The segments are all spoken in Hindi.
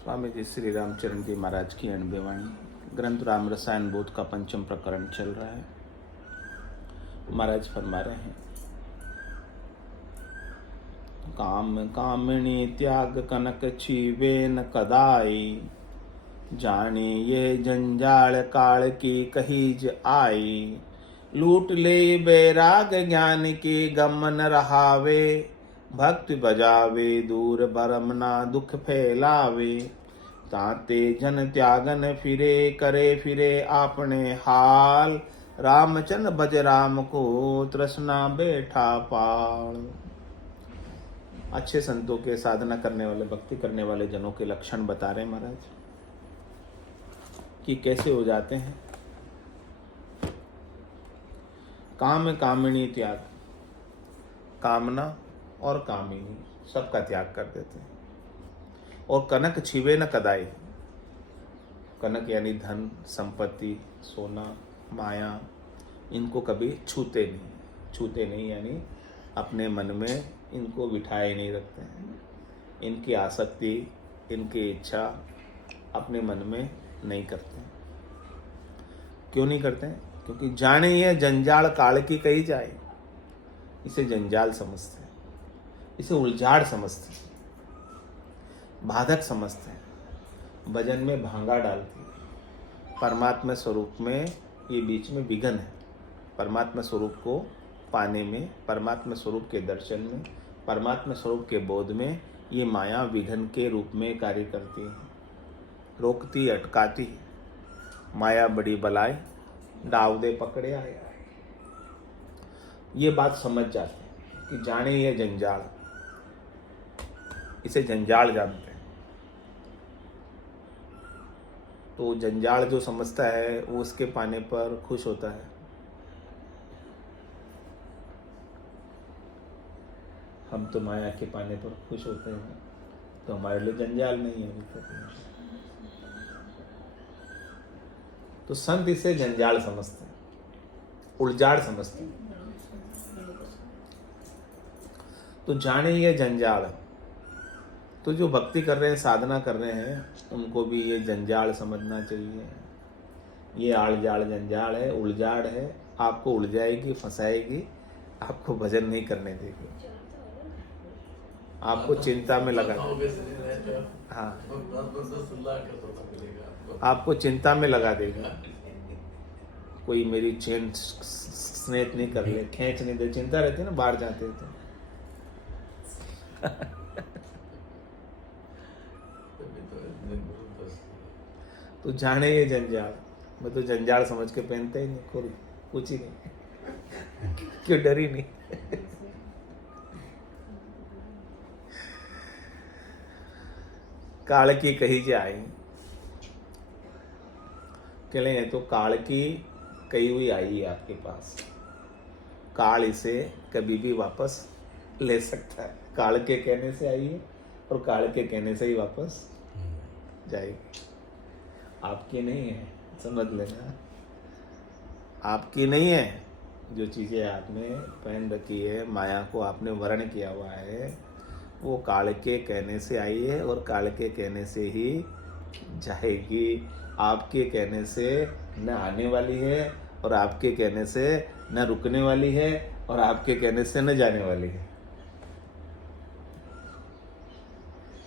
स्वामी जी श्री रामचरण जी महाराज की 90वीं वाणी। ग्रंथ राम रसायन बोध का 5वां प्रकरण चल रहा है। महाराज फरमा रहे हैं, काम कामिनी त्याग कनक छीवे न कदाई, जाने ये जंजाल काल की कहीज आई। लूट ले बैराग ज्ञान की गमन रहावे, भक्ति बजावे दूर भरम ना दुख फैलावे। ताते जन त्यागन फिरे करे फिरे आपने हाल, रामचंद्र भज राम को तृष्णा बैठा पाल। अच्छे संतों के साधना करने वाले भक्ति करने वाले जनों के लक्षण बता रहे महाराज कि कैसे हो जाते हैं। काम कामिनी त्याग, कामना और कामिनी सबका त्याग कर देते हैं। और कनक छिवे न कदाई, कनक यानी धन संपत्ति सोना माया, इनको कभी छूते नहीं यानी अपने मन में इनको बिठाए नहीं रखते हैं। इनकी आसक्ति इनकी इच्छा अपने मन में नहीं करते। क्यों नहीं करते हैं? क्योंकि जाने ये जंजाल काल की कही जाए, इसे जंजाल समझते हैं, इसे उलझाड़ समझते हैं, बाधक समझते हैं, भजन में भांगा डालती है। परमात्मा स्वरूप में ये बीच में विघन है। परमात्मा स्वरूप को पाने में, परमात्मा स्वरूप के दर्शन में, परमात्मा स्वरूप के बोध में ये माया विघन के रूप में कार्य करती है, रोकती अटकाती। माया बड़ी बलाय डाव दे पकड़े आए। ये बात समझ जाते हैं कि जाने ये जंजाल, इसे जंजाल जानते हैं। तो जंजाल जो समझता है वो उसके पाने पर खुश होता है। हम तो माया के पाने पर खुश होते हैं, तो हमारे लिए जंजाल नहीं है। तो संत इसे जंजाल समझते हैं, उलझाड़ समझते हैं। तो जाने ये जंजाल, तो जो भक्ति कर रहे हैं साधना कर रहे हैं उनको भी ये जंजाल समझना चाहिए। ये आड़ जाड़ जंजाल है, उलझाड़ है, आपको उलझाएगी फंसाएगी, आपको भजन नहीं करने देगी, आपको चिंता में लगा, हाँ आपको चिंता में लगा देगी। कोई मेरी चेन स्नेच नहीं कर ले, खींच नहीं दे, चिंता रहती है ना बाहर जाते हैं तो जाने ये जंजाल, मैं तो जंजाल समझ के पहनता ही नहीं, कोई कुछ ही नहीं। क्यों डरी नहीं? काल की कही जाए, कहेंगे तो काल की कही हुई आई है आपके पास। काल इसे कभी भी वापस ले सकता है। काल के कहने से आई है और काल के कहने से ही वापस जाएगी। आपकी नहीं है, समझ लेना, आपकी नहीं है। जो चीजें आपने पहन रखी है, माया को आपने वर्ण किया हुआ है, वो काल के कहने से आई है और काल के कहने से ही जाएगी। आपके कहने से न आने वाली है और आपके कहने से न रुकने वाली है और आपके कहने से न जाने वाली है।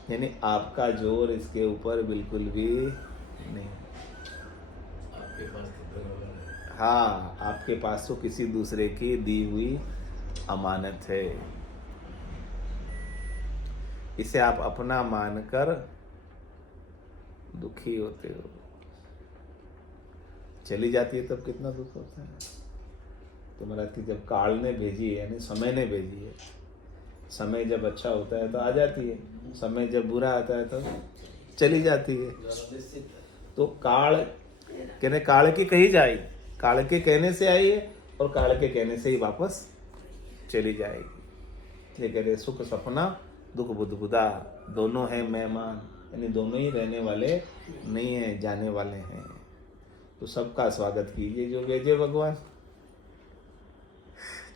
यानी आपका जोर इसके ऊपर बिल्कुल भी नहीं। आपके पास तो हाँ, आपके पास तो किसी दूसरे की दी हुई अमानत है। इसे आप अपना मानकर दुखी होते हो। चली जाती है तब कितना दुख होता है। तुम्हारा कि जब काल ने भेजी है, यानी समय ने भेजी है, समय जब अच्छा होता है तो आ जाती है, समय जब बुरा आता है तो चली जाती है। तो काल कहने काल की कही जाए, काल के कहने से आई है और काल के कहने से ही वापस चली जाएगी। ये कह रहे सुख सपना दुख बुदबुदा, दोनों हैं मेहमान, यानी दोनों ही रहने वाले नहीं है, जाने वाले हैं। तो सबका स्वागत कीजिए जो भेजे भगवान।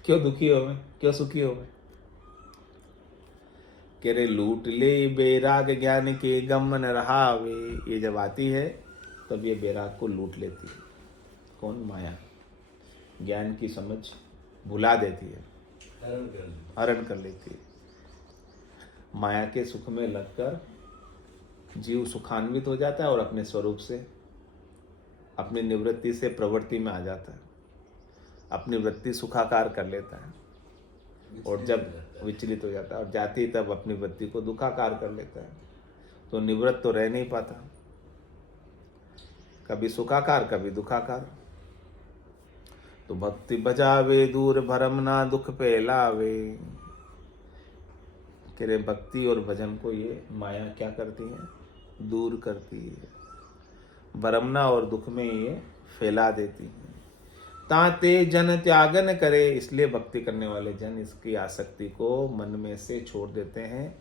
क्यों दुखी हो मैं, क्यों सुखी हो मैं? कह रहे लूट ले बैराग ज्ञान के गम न रहावे। ये जब आती है तब ये बैराग को लूट लेती है। कौन? माया। ज्ञान की समझ भुला देती है, हरण कर लेती है। माया के सुख में लगकर जीव सुखान्वित हो जाता है और अपने स्वरूप से, अपनी निवृत्ति से प्रवृत्ति में आ जाता है। अपनी वृत्ति सुखाकार कर लेता है और जब विचलित हो जाता है और जाती तब अपनी वृत्ति को दुखाकार कर लेता है। तो निवृत्त तो रह नहीं पाता, कभी सुखाकार कभी दुखाकार। तो भक्ति बजावे दूर भरम ना दुख फैलावे। कह रहे भक्ति और भजन को ये माया क्या करती है? दूर करती है, भरमना और दुख में ये फैला देती है। ताते जन त्यागन करे, इसलिए भक्ति करने वाले जन इसकी आसक्ति को मन में से छोड़ देते हैं।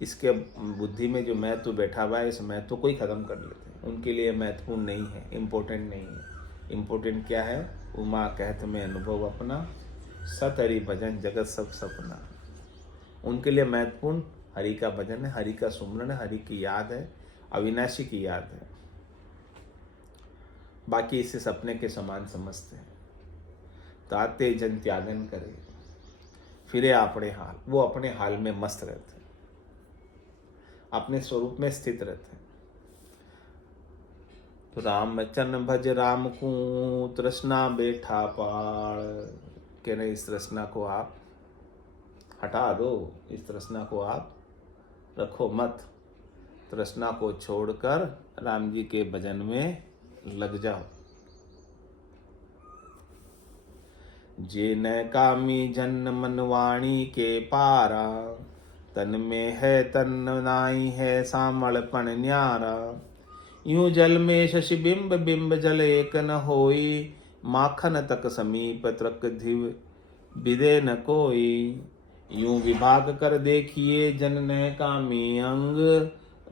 इसके बुद्धि में जो महत्व बैठा हुआ है, इस महत्व को ही खत्म कर लेते हैं। उनके लिए महत्वपूर्ण नहीं है, इम्पोर्टेंट नहीं है। इम्पोर्टेंट क्या है? उमा कहत में अनुभव अपना, सत हरि भजन जगत सब सपना। उनके लिए महत्वपूर्ण हरि का भजन है, हरि का सुमरन है, हरि की याद है, अविनाशी की याद है। बाकी इसे सपने के समान समझते हैं। ताते जन त्यागन करे, फिरे अपने हाल। वो अपने हाल में मस्त रहते हैं, अपने स्वरूप में स्थित रहते हैं। तो राम चन भज राम को तृष्णा बैठा पाड़। कह रहे इस तृष्णा को आप हटा दो, इस तृष्णा को आप रखो मत। तृष्णा को छोड़कर राम जी के भजन में लग जाओ। जे न कामी जन मन वाणी के पारा, तन में है तन नाई है सामलपन न्यारा। यूं जल में शशि बिंब बिंब जल एक न होई, माखन तक समीप तृक धिव विदे न कोई। यूं विभाग कर देखिए जन न कामी अंग,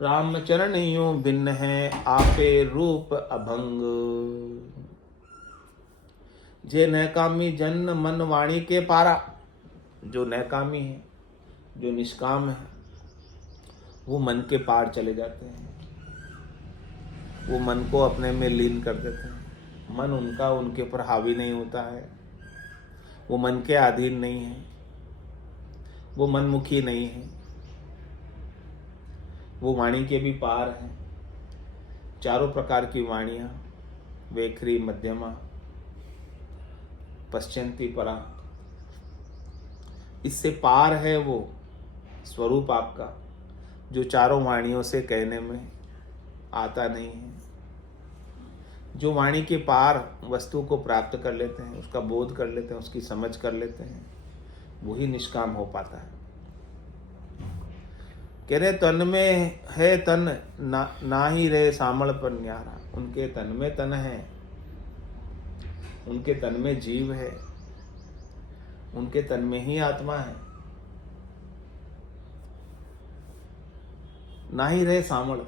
रामचरण यूं भिन्न है आपे रूप अभंग। जे नैकामी जन मन वाणी के पारा, जो नैकामी है, जो निष्काम है, वो मन के पार चले जाते हैं। वो मन को अपने में लीन कर देते हैं। मन उनका उनके ऊपर हावी नहीं होता है, वो मन के अधीन नहीं है, वो मनमुखी नहीं है, वो वाणी के भी पार हैं। चारों प्रकार की वाणियाँ, वेखरी, मध्यमा, पश्चिंती, परा, इससे पार है वो स्वरूप आपका, जो चारों वाणियों से कहने में आता नहीं है। जो वाणी के पार वस्तु को प्राप्त कर लेते हैं, उसका बोध कर लेते हैं, उसकी समझ कर लेते हैं, वही निष्काम हो पाता है। कह रहे तन में है तन ना ही रहे सामल पर न्यारा। उनके तन में तन है, उनके तन में जीव है, उनके तन में ही आत्मा है। ना ही रहे सामल,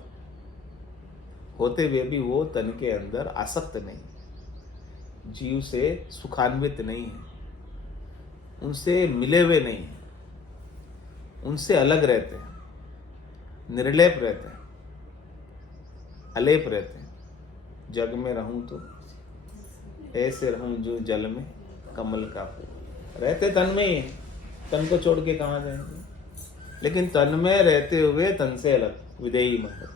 होते हुए भी वो तन के अंदर आसक्त नहीं, जीव से सुखान्वित नहीं है, उनसे मिले हुए नहीं है, उनसे अलग रहते हैं, निर्लेप रहते हैं, अलेप रहते हैं। जग में रहूं तो ऐसे रहूं जो जल में कमल का फूल। रहते तन में ही, तन को छोड़ के कहाँ जाएंगे? लेकिन तन में रहते हुए तन से अलग, विदेही मतलब।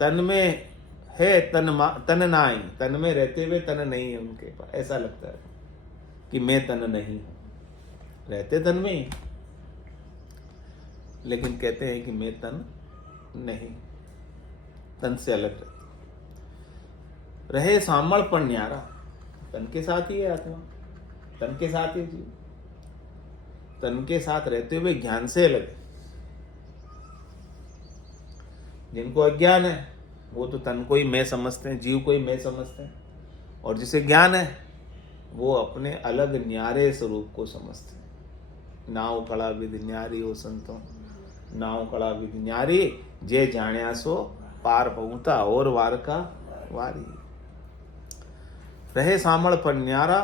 तन में है तन नाई, तन में रहते हुए तन नहीं है उनके पास। ऐसा लगता है कि मैं तन नहीं हूं, रहते तन में ही, लेकिन कहते हैं कि मैं तन नहीं, तन से अलग रहते। रहे सामल पर न्यारा, तन के साथ ही है आत्मा, तन के साथ ही जीव, तन के साथ रहते हुए ज्ञान से अलग है। जिनको अज्ञान है वो तो तन को ही मैं समझते हैं, जीव को ही मैं समझते हैं, और जिसे ज्ञान है वो अपने अलग न्यारे स्वरूप को समझते हैं। नाव कड़ा विद न्यारी हो संतो, नाव कड़ा विद न्यारी, जे जाण्या सो पार पहुंचा और वार का वारी। रहे सामल पर न्यारा,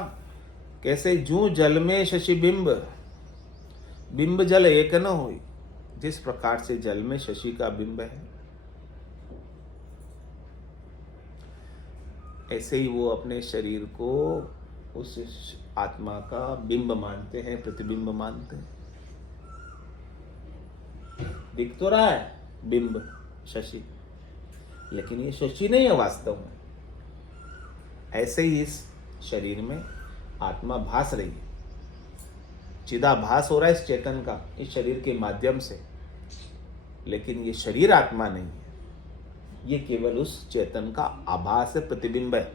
कैसे जू जल में शशि बिंब, बिंब जल एक न होई। जिस प्रकार से जल में शशि का बिंब है, ऐसे ही वो अपने शरीर को उस आत्मा का बिंब मानते हैं, प्रतिबिंब मानते हैं। दिख तो रहा है बिंब शशि, लेकिन ये शशि नहीं है वास्तव में। ऐसे ही इस शरीर में आत्मा भास रही है, चिदाभास हो रहा है इस चेतन का, इस शरीर के माध्यम से, लेकिन ये शरीर आत्मा नहीं है, ये केवल उस चेतन का आभास है, प्रतिबिंब है।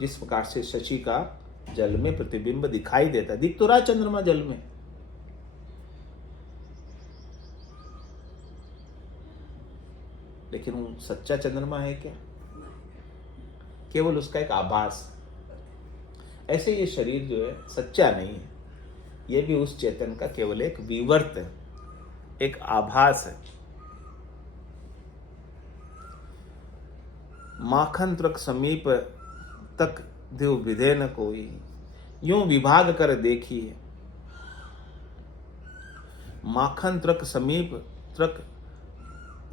जिस प्रकार से शशि का जल में प्रतिबिंब दिखाई देता, दिख तो रहा चंद्रमा जल में, लेकिन वो सच्चा चंद्रमा है क्या? केवल उसका एक आभास। ऐसे ये शरीर जो है सच्चा नहीं है, ये भी उस चेतन का केवल एक विवर्त है, एक आभास है। माखन तृक समीप तक देव विधे न कोई, यूं विभाग कर देखिए। माखन तृक समीप तृक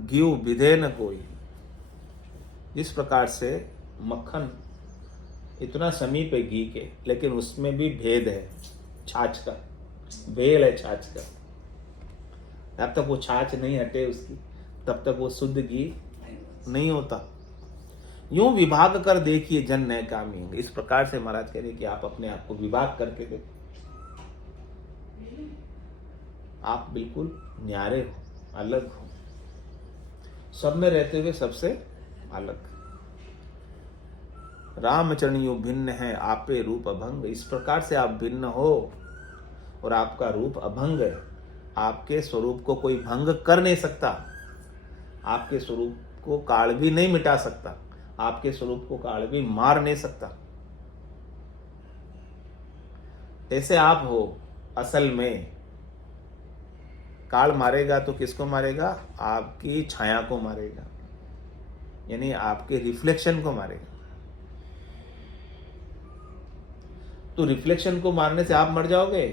घीव विधे न कोई। जिस प्रकार से मक्खन इतना समीप है घी के, लेकिन उसमें भी भेद है, छाछ का भेल है, छाछ का। जब तक वो छाछ नहीं हटे उसकी, तब तक वो शुद्ध घी नहीं होता। यूं विभाग कर देखिए जन नए कामी। इस प्रकार से महाराज कह रहे कि आप अपने आप को विभाग करके देखो, आप बिल्कुल न्यारे हो, अलग हो, सब में रहते हुए सबसे अलग। रामचरण यूं भिन्न है आपे रूप अभंग। इस प्रकार से आप भिन्न हो और आपका रूप अभंग है, आपके स्वरूप को कोई भंग कर नहीं सकता, आपके स्वरूप को काल भी नहीं मिटा सकता, आपके स्वरूप को काल भी मार नहीं सकता। ऐसे आप हो असल में। काल मारेगा तो किसको मारेगा? आपकी छाया को मारेगा, यानी आपके रिफ्लेक्शन को मारेगा। तो रिफ्लेक्शन को मारने से आप मर जाओगे?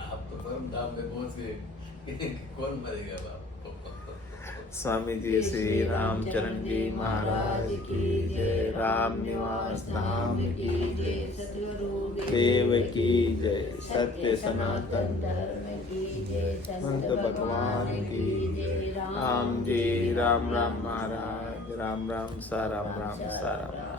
आप तो परम धाम में पहुंच गए, कौन मरेगा बाप? स्वामी जी श्री रामचरण जी महाराज की जय। राम निवास धाम की जय। देव की जय। सत्य सनातन धर्म की जय। संत भगवान की जय। राम जी राम राम महाराज। राम राम सा राम राम सा राम।